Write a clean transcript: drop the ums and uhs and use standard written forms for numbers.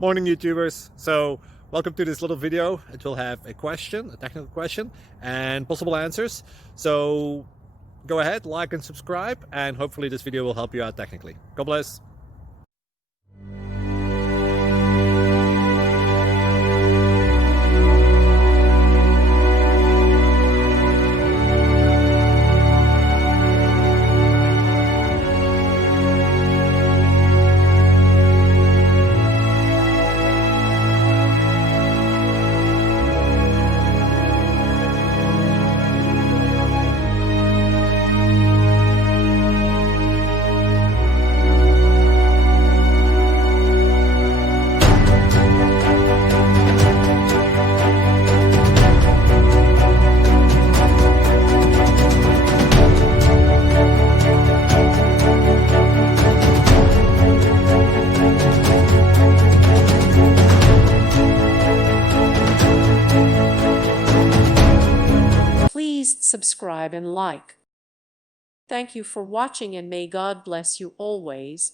Morning YouTubers. So welcome to this little video. It will have a question, a technical question, and possible answers. So go ahead, like and subscribe, and hopefully this video will help you out technically. God bless. Please subscribe and like. Thank you for watching, and may God bless you always.